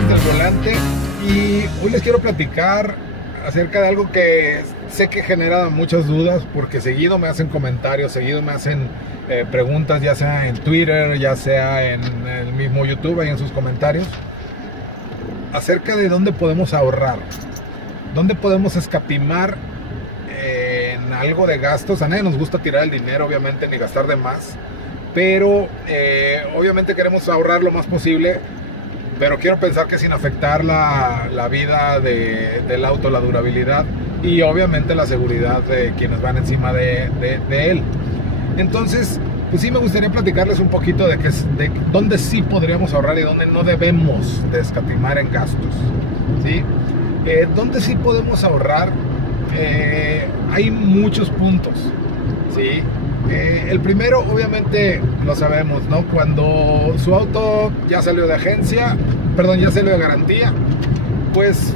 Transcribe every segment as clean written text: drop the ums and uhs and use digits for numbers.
Voces del Volante, y hoy les quiero platicar acerca de algo que sé que genera muchas dudas, porque seguido me hacen comentarios, seguido me hacen preguntas, ya sea en Twitter, ya sea en el mismo YouTube, ahí en sus comentarios, acerca de dónde podemos ahorrar, dónde podemos escatimar en algo de gastos. A nadie nos gusta tirar el dinero, obviamente, ni gastar de más, pero obviamente queremos ahorrar lo más posible, pero quiero pensar que sin afectar la vida del auto, la durabilidad y obviamente la seguridad de quienes van encima de él. Entonces, pues sí me gustaría platicarles un poquito de dónde sí podríamos ahorrar y dónde no debemos de escatimar en gastos, ¿sí? Dónde sí podemos ahorrar, hay muchos puntos, ¿sí? El primero, obviamente, lo sabemos, ¿no? Cuando su auto ya salió de agencia, perdón, ya salió de garantía, pues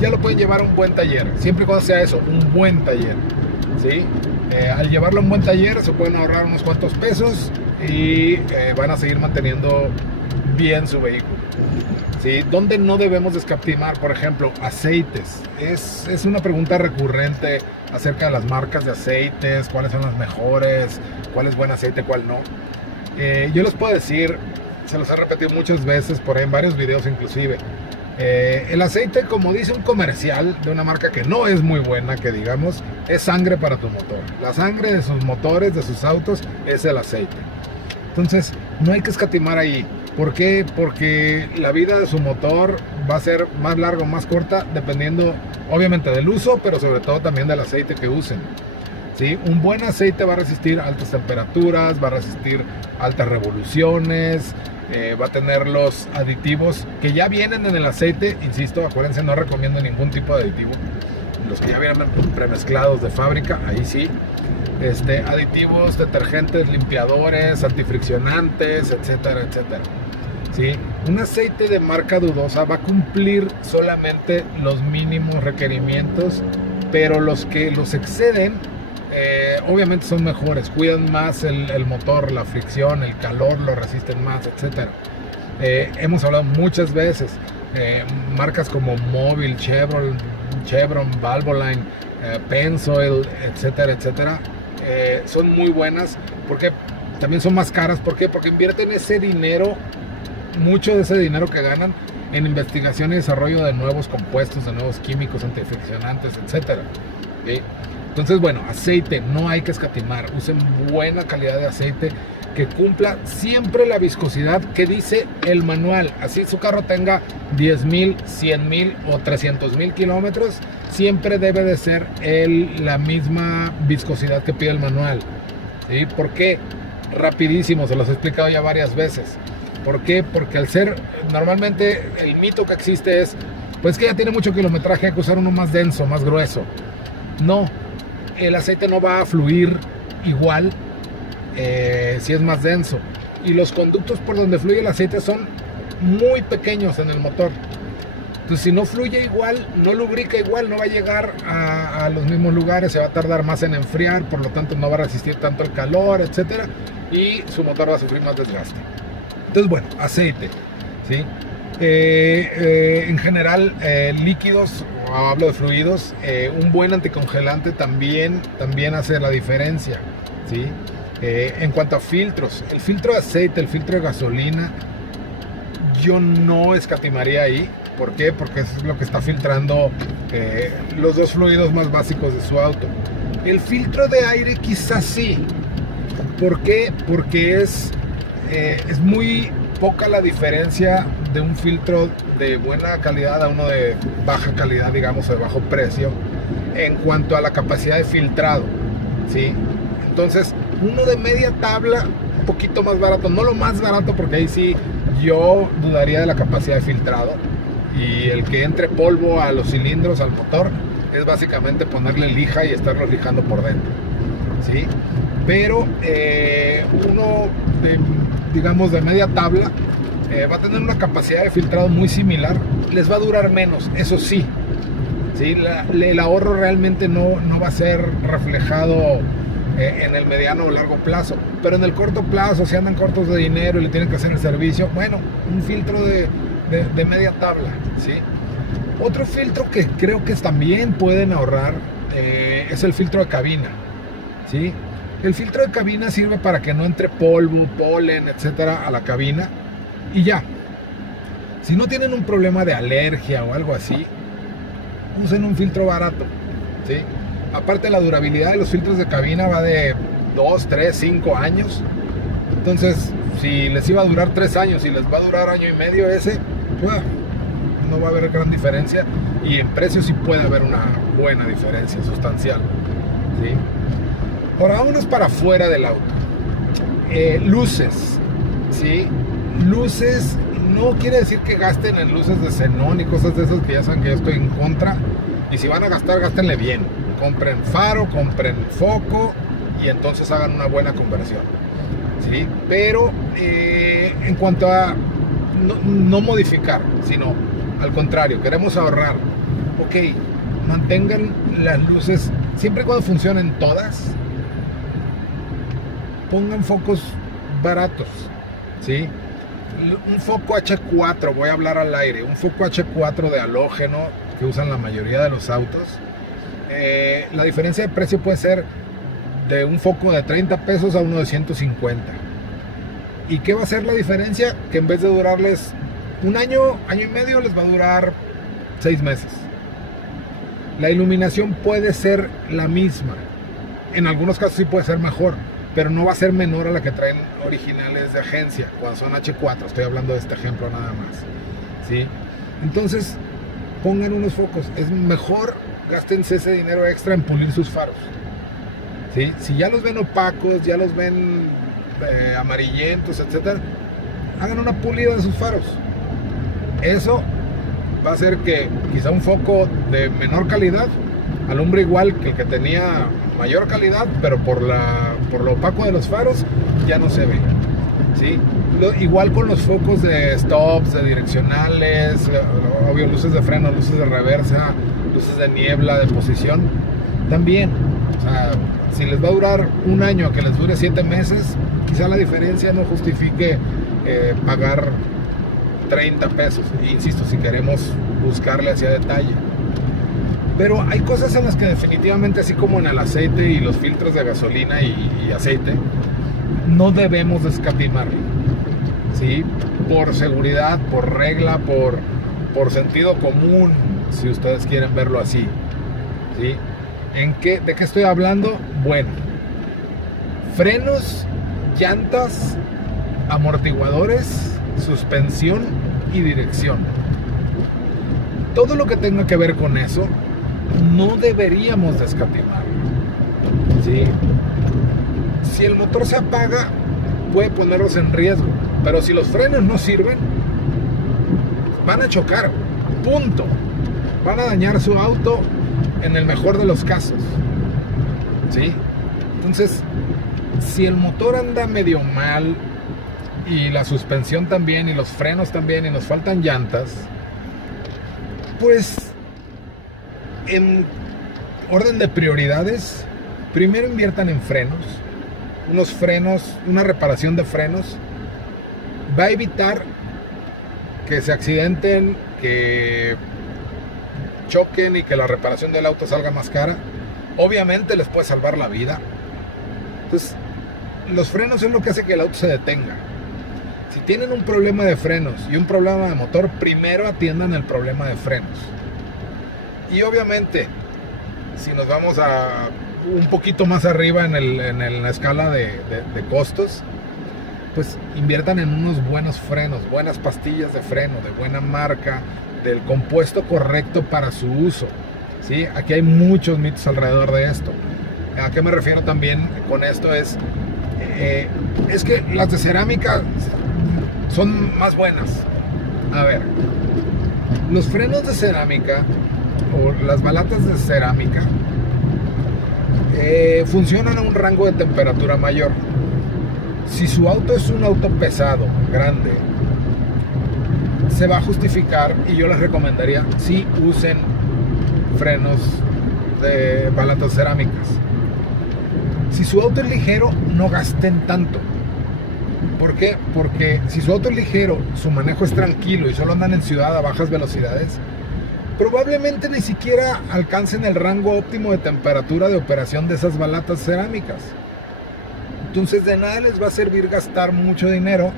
ya lo pueden llevar a un buen taller, siempre y cuando sea eso, un buen taller, ¿sí? Al llevarlo a un buen taller se pueden ahorrar unos cuantos pesos y van a seguir manteniendo bien su vehículo, ¿sí? ¿Dónde no debemos de escatimar? Por ejemplo, aceites. Es una pregunta recurrente acerca de las marcas de aceites, cuáles son las mejores, cuál es buen aceite, cuál no. Yo les puedo decir, se los he repetido muchas veces, por ahí en varios videos inclusive, el aceite, como dice un comercial de una marca que no es muy buena, que digamos, es sangre para tu motor. La sangre de sus motores, de sus autos, es el aceite. Entonces, no hay que escatimar ahí. ¿Por qué? Porque la vida de su motor va a ser más larga o más corta dependiendo obviamente del uso, pero sobre todo también del aceite que usen, ¿sí? Un buen aceite va a resistir altas temperaturas, va a resistir altas revoluciones, va a tener los aditivos que ya vienen en el aceite. Insisto, acuérdense, no recomiendo ningún tipo de aditivo. Los que ya vienen premezclados de fábrica, ahí sí. Aditivos, detergentes, limpiadores, antifriccionantes, etcétera, etcétera, ¿sí? Un aceite de marca dudosa va a cumplir solamente los mínimos requerimientos, pero los que los exceden, obviamente son mejores, cuidan más el motor, la fricción, el calor, lo resisten más, etcétera. Hemos hablado muchas veces, marcas como Mobil, Chevron, Valvoline, Pennzoil, etcétera, etcétera, son muy buenas, porque también son más caras. ¿Por qué? Porque invierten ese dinero, mucho de ese dinero que ganan, en investigación y desarrollo de nuevos compuestos, de nuevos químicos, antifriccionantes, etcétera, ¿sí? Entonces, bueno, aceite, no hay que escatimar. Usen buena calidad de aceite que cumpla siempre la viscosidad que dice el manual. Así su carro tenga 10,000, 100,000 o 300,000 kilómetros, siempre debe de ser la misma viscosidad que pide el manual, ¿sí? ¿Por qué? Rapidísimo, se los he explicado ya varias veces. ¿Por qué? Porque al ser, normalmente el mito que existe es, pues que ya tiene mucho kilometraje, hay que usar uno más denso, más grueso. No, el aceite no va a fluir igual si es más denso, y los conductos por donde fluye el aceite son muy pequeños en el motor. Entonces, si no fluye igual, no lubrica igual, no va a llegar a los mismos lugares, se va a tardar más en enfriar, por lo tanto no va a resistir tanto el calor, etcétera, y su motor va a sufrir más desgaste. Entonces, bueno, aceite, ¿sí? En general, líquidos, hablo de fluidos, un buen anticongelante también hace la diferencia, ¿sí? En cuanto a filtros, el filtro de aceite, el filtro de gasolina, yo no escatimaría ahí. ¿Por qué? Porque eso es lo que está filtrando los dos fluidos más básicos de su auto. El filtro de aire quizás sí. ¿Por qué? Porque es muy poca la diferencia de un filtro de buena calidad a uno de baja calidad, digamos, o de bajo precio, en cuanto a la capacidad de filtrado, ¿sí? Entonces, uno de media tabla, un poquito más barato, no lo más barato, porque ahí sí yo dudaría de la capacidad de filtrado, y el que entre polvo a los cilindros, al motor, es básicamente ponerle lija y estarlo lijando por dentro, ¿sí? Pero uno digamos de media tabla va a tener una capacidad de filtrado muy similar, les va a durar menos, eso sí, ¿sí? El ahorro realmente no va a ser reflejado en el mediano o largo plazo, pero en el corto plazo, si andan cortos de dinero y le tienen que hacer el servicio, bueno, un filtro de de media tabla, ¿sí? Otro filtro que creo que también pueden ahorrar es el filtro de cabina, ¿sí? El filtro de cabina sirve para que no entre polvo, polen, etcétera, a la cabina y ya. Si no tienen un problema de alergia o algo así, usen un filtro barato, ¿sí? Aparte, la durabilidad de los filtros de cabina va de 2, 3, 5 años. Entonces, si les iba a durar 3 años y les va a durar año y medio ese, pues, no va a haber gran diferencia. Y en precio sí puede haber una buena diferencia sustancial, ¿sí? Ahora vámonos para afuera del auto. Luces, ¿sí? Luces no quiere decir que gasten en luces de xenón y cosas de esas, que ya saben que yo estoy en contra. Y si van a gastar, gástenle bien. Compren faro, compren foco y entonces hagan una buena conversión, ¿sí? Pero en cuanto a no modificar, sino al contrario, queremos ahorrar. Ok, mantengan las luces siempre y cuando funcionen todas. Pongan focos baratos, ¿sí? Un foco H4, voy a hablar al aire, un foco H4 de halógeno que usan la mayoría de los autos. La diferencia de precio puede ser de un foco de 30 pesos a uno de 150. ¿Y qué va a ser la diferencia? Que en vez de durarles un año, año y medio, les va a durar 6 meses. La iluminación puede ser la misma. En algunos casos sí puede ser mejor, pero no va a ser menor a la que traen originales de agencia cuando son H4. Estoy hablando de este ejemplo nada más, ¿sí? Entonces, pongan unos focos. Es mejor, gástense ese dinero extra en pulir sus faros, ¿sí? Si ya los ven opacos, ya los ven amarillentos, etcétera, hagan una pulida de sus faros. Eso va a hacer que quizá un foco de menor calidad alumbre igual que el que tenía mayor calidad, pero por lo opaco de los faros ya no se ve, ¿sí? Igual con los focos de stops, de direccionales, obvio, luces de freno, luces de reversa, luces de niebla, de posición, también. O sea, si les va a durar un año a que les dure 7 meses, quizá la diferencia no justifique pagar 30 pesos, insisto, si queremos buscarle hacia detalle. Pero hay cosas en las que definitivamente, así como en el aceite y los filtros de gasolina y aceite, no debemos escatimar, ¿sí? Por seguridad, por regla, por sentido común, si ustedes quieren verlo así, ¿sí? ¿De qué estoy hablando? Bueno, frenos, llantas, amortiguadores, suspensión y dirección. Todo lo que tenga que ver con eso no deberíamos de escatimar, ¿sí? Si el motor se apaga, puede ponerlos en riesgo, pero si los frenos no sirven, van a chocar, punto. Van a dañar su auto en el mejor de los casos, ¿sí? Entonces, si el motor anda medio mal y la suspensión también y los frenos también y nos faltan llantas, pues en orden de prioridades, primero inviertan en frenos. Unos frenos, una reparación de frenos va a evitar que se accidenten, que choquen y que la reparación del auto salga más cara. Obviamente les puede salvar la vida. Entonces, los frenos es lo que hace que el auto se detenga. Si tienen un problema de frenos y un problema de motor, primero atiendan el problema de frenos. Y obviamente, si nos vamos a un poquito más arriba en la escala de costos, pues inviertan en unos buenos frenos, buenas pastillas de freno, de buena marca, del compuesto correcto para su uso, ¿sí? Aquí hay muchos mitos alrededor de esto. ¿A qué me refiero también con esto? Es que las de cerámica son más buenas. A ver, los frenos de cerámica o las balatas de cerámica funcionan a un rango de temperatura mayor. Si su auto es un auto pesado, grande, se va a justificar, y yo les recomendaría si usen frenos de balatas cerámicas. Si su auto es ligero, no gasten tanto, ¿Por qué? Porque si su auto es ligero, su manejo es tranquilo y solo andan en ciudad a bajas velocidades, probablemente ni siquiera alcancen el rango óptimo de temperatura de operación de esas balatas cerámicas. Entonces de nada les va a servir gastar mucho dinero,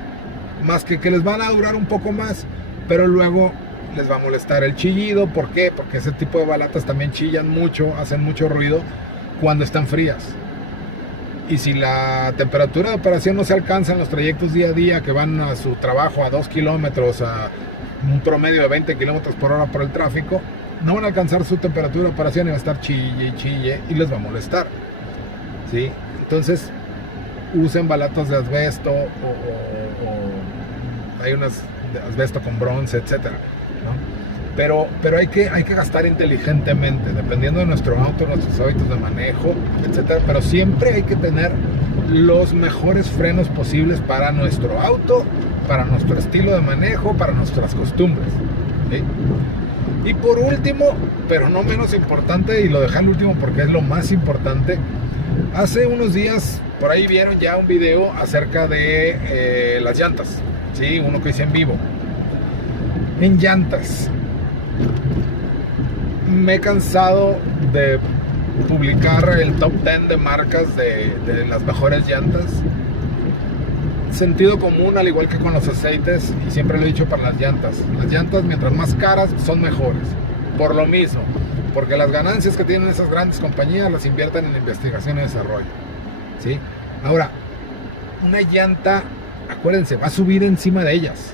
más que les van a durar un poco más, pero luego les va a molestar el chillido. ¿Por qué? Porque ese tipo de balatas también chillan mucho, hacen mucho ruido cuando están frías. Y si la temperatura de operación no se alcanza en los trayectos día a día, que van a su trabajo a 2 kilómetros, a un promedio de 20 kilómetros por hora por el tráfico, no van a alcanzar su temperatura de operación y va a estar chille y chille y les va a molestar, ¿sí? Entonces usen balatas de asbesto o hay unas de asbesto con bronce, etcétera, ¿no? Pero hay que gastar inteligentemente, dependiendo de nuestro auto, nuestros hábitos de manejo, etcétera. Pero siempre hay que tener los mejores frenos posibles para nuestro auto, para nuestro estilo de manejo, para nuestras costumbres, ¿sí? Y por último, pero no menos importante, y lo dejé al último porque es lo más importante, hace unos días por ahí vieron ya un video acerca de las llantas, ¿sí? Uno que hice en vivo. En llantas, me he cansado de publicar el top 10 de marcas de las mejores llantas. Sentido común, al igual que con los aceites, y siempre lo he dicho para las llantas, mientras más caras son mejores, por lo mismo, porque las ganancias que tienen esas grandes compañías las invierten en investigación y desarrollo, ¿sí? Ahora, una llanta, acuérdense, va a subir encima de ellas.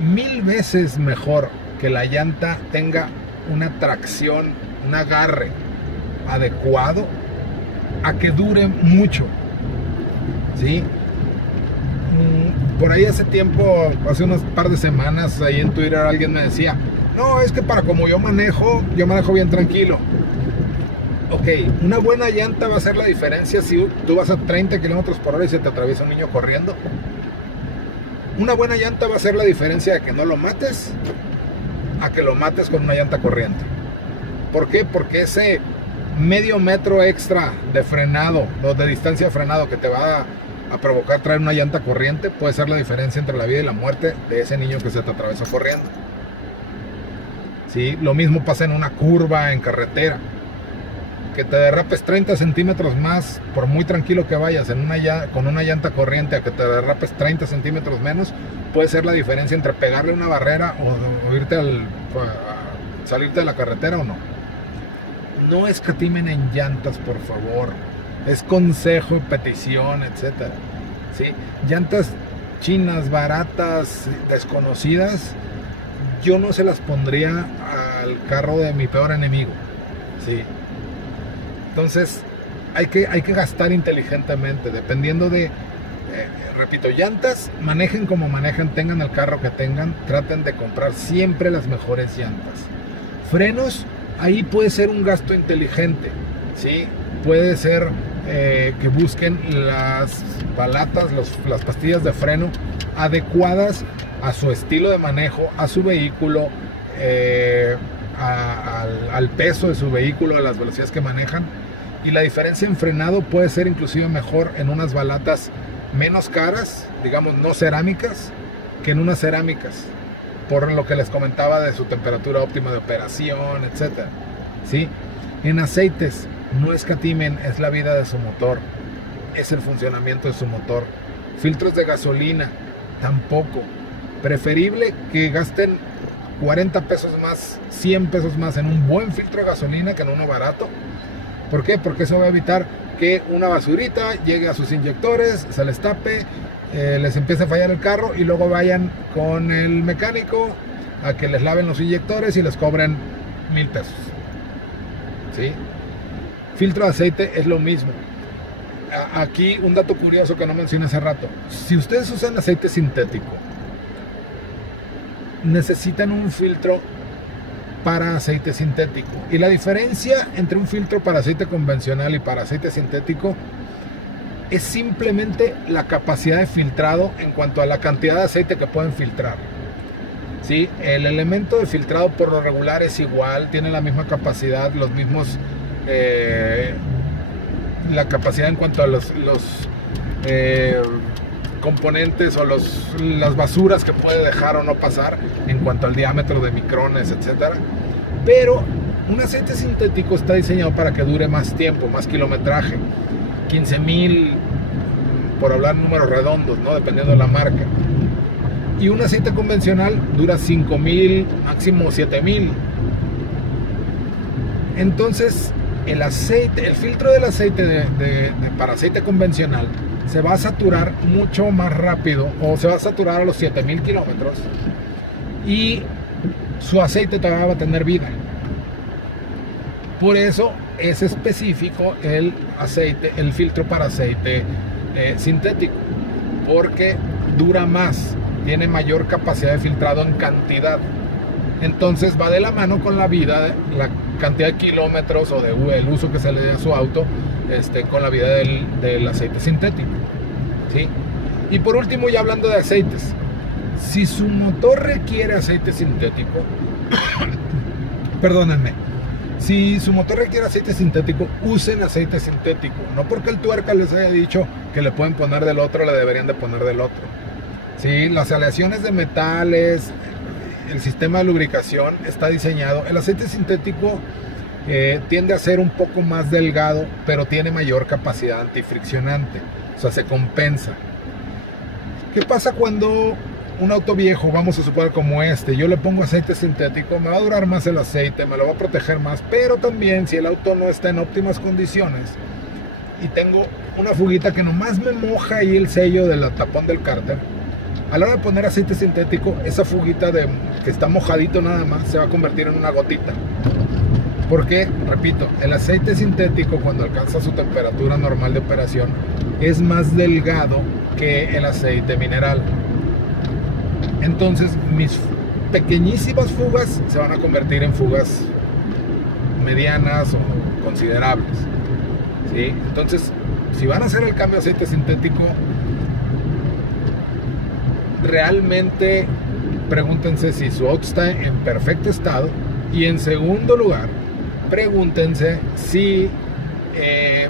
1000 veces mejor que la llanta tenga una tracción, un agarre adecuado, a que dure mucho, ¿sí? Por ahí hace tiempo, hace unos par de semanas, ahí en Twitter alguien me decía, no, es que para como yo manejo bien tranquilo. Ok, una buena llanta va a hacer la diferencia si tú vas a 30 kilómetros por hora y se te atraviesa un niño corriendo. Una buena llanta va a hacer la diferencia de que no lo mates a que lo mates con una llanta corriente. ¿Por qué? Porque ese medio metro extra de frenado o de distancia de frenado que te va a provocar traer una llanta corriente puede ser la diferencia entre la vida y la muerte de ese niño que se te atravesó corriendo, ¿sí? Lo mismo pasa en una curva en carretera. Que te derrapes 30 centímetros más, por muy tranquilo que vayas con una llanta corriente, a que te derrapes 30 centímetros menos, puede ser la diferencia entre pegarle una barrera o irte salirte de la carretera o no. No escatimen en llantas, por favor. Es consejo, petición, etcétera, ¿sí? Llantas chinas, baratas, desconocidas, yo no se las pondría al carro de mi peor enemigo, ¿sí? Entonces hay que gastar inteligentemente, dependiendo de, repito, llantas, manejen como manejan, tengan el carro que tengan, traten de comprar siempre las mejores llantas. Frenos, ahí puede ser un gasto inteligente, ¿sí? Puede ser que busquen las balatas, las pastillas de freno adecuadas a su estilo de manejo, a su vehículo, al peso de su vehículo, a las velocidades que manejan. Y la diferencia en frenado puede ser inclusive mejor en unas balatas menos caras, digamos no cerámicas, que en unas cerámicas, por lo que les comentaba de su temperatura óptima de operación, etcétera, ¿sí? En aceites, no escatimen, es la vida de su motor, es el funcionamiento de su motor. Filtros de gasolina, tampoco. Preferible que gasten 40 pesos más, 100 pesos más en un buen filtro de gasolina que en uno barato. ¿Por qué? Porque eso va a evitar que una basurita llegue a sus inyectores, se les tape, les empiece a fallar el carro y luego vayan con el mecánico a que les laven los inyectores y les cobren 1000 pesos, ¿sí? Filtro de aceite es lo mismo. Aquí un dato curioso que no mencioné hace rato. Si ustedes usan aceite sintético, necesitan un filtro para aceite sintético, y la diferencia entre un filtro para aceite convencional y para aceite sintético es simplemente la capacidad de filtrado en cuanto a la cantidad de aceite que pueden filtrar, ¿sí? El elemento de filtrado por lo regular es igual, tiene la misma capacidad, los mismos la capacidad en cuanto a componentes o las basuras que puede dejar o no pasar en cuanto al diámetro de micrones, etcétera. Pero un aceite sintético está diseñado para que dure más tiempo, más kilometraje, 15,000, por hablar números redondos, ¿no? Dependiendo de la marca. Y un aceite convencional dura 5,000, máximo 7,000. Entonces el filtro del aceite para aceite convencional se va a saturar mucho más rápido, o se va a saturar a los 7,000 kilómetros, y su aceite todavía va a tener vida. Por eso es específico el filtro para aceite sintético, porque dura más, tiene mayor capacidad de filtrado en cantidad. Entonces va de la mano con la vida, la cantidad de kilómetros o el uso que se le dé a su auto, con la vida del aceite sintético, ¿sí? Y por último, ya hablando de aceites, si su motor requiere aceite sintético, perdónenme, si su motor requiere aceite sintético, usen aceite sintético. No porque el tuerca les haya dicho que le pueden poner del otro, le deberían de poner del otro, ¿sí? Las aleaciones de metales, el sistema de lubricación está diseñado. El aceite sintético tiende a ser un poco más delgado, pero tiene mayor capacidad antifriccionante, o sea, se compensa. ¿Qué pasa cuando un auto viejo, vamos a suponer como yo le pongo aceite sintético? Me va a durar más el aceite, me lo va a proteger más, pero también si el auto no está en óptimas condiciones y tengo una fuguita que nomás me moja ahí el sello del tapón del cárter, a la hora de poner aceite sintético, esa fuguita que está mojadito nada más se va a convertir en una gotita. Porque, repito, el aceite sintético, cuando alcanza su temperatura normal de operación, es más delgado que el aceite mineral. Entonces mis pequeñísimas fugas se van a convertir en fugas medianas o considerables, ¿sí? Entonces, si van a hacer el cambio de aceite sintético, realmente pregúntense si su auto está en perfecto estado, y en segundo lugar, pregúntense si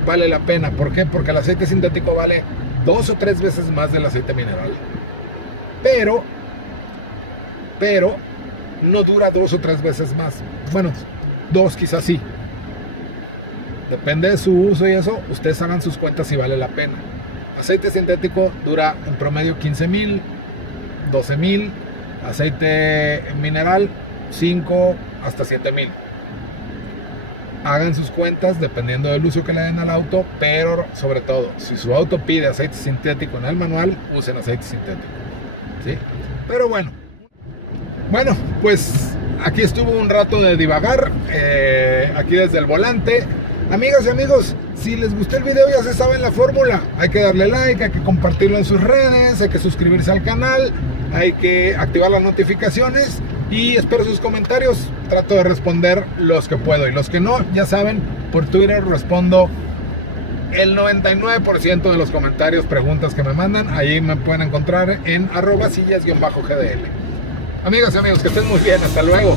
vale la pena. ¿Por qué? Porque el aceite sintético vale 2 o 3 veces más del aceite mineral, pero no dura 2 o 3 veces más. Bueno, 2 quizás sí, depende de su uso, y eso ustedes hagan sus cuentas si vale la pena. Aceite sintético dura en promedio 15,000, 12,000, aceite mineral 5 hasta 7,000. Hagan sus cuentas dependiendo del uso que le den al auto, pero sobre todo, si su auto pide aceite sintético en el manual, usen aceite sintético, ¿sí? Pero bueno, pues aquí estuvo un rato de divagar, aquí desde el volante. Amigas y amigos, si les gustó el video, ya se saben la fórmula. Hay que darle like, hay que compartirlo en sus redes, hay que suscribirse al canal, hay que activar las notificaciones, y espero sus comentarios. Trato de responder los que puedo, y los que no, ya saben, por Twitter respondo el 99% de los comentarios, preguntas que me mandan. Ahí me pueden encontrar en @sillas_gdl. Amigas y amigos, que estén muy bien, hasta luego.